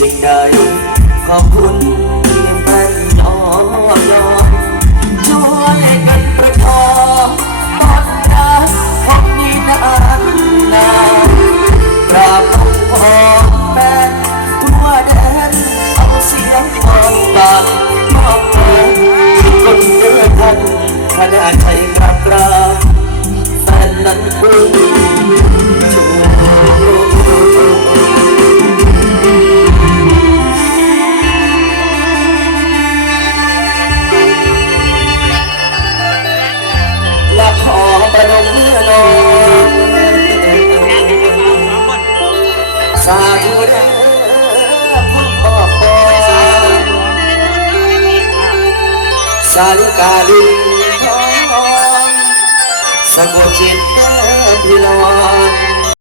สิ่งใดขอบคุณแฟนน้องช่วยกันประคองตอนรักของนี้นานนานกราบลงพอแฟนทั่วแดนเอาเสียงมองบางมองเปิดคนเดือดทันถ้าได้ใจกราบกราบแฟนนั้นอุ้มชูและขอประนมเมื่อนอนสาธุเด้อผู้ปกครองสาลิกาลินทองสะกดจิตพี่น้อง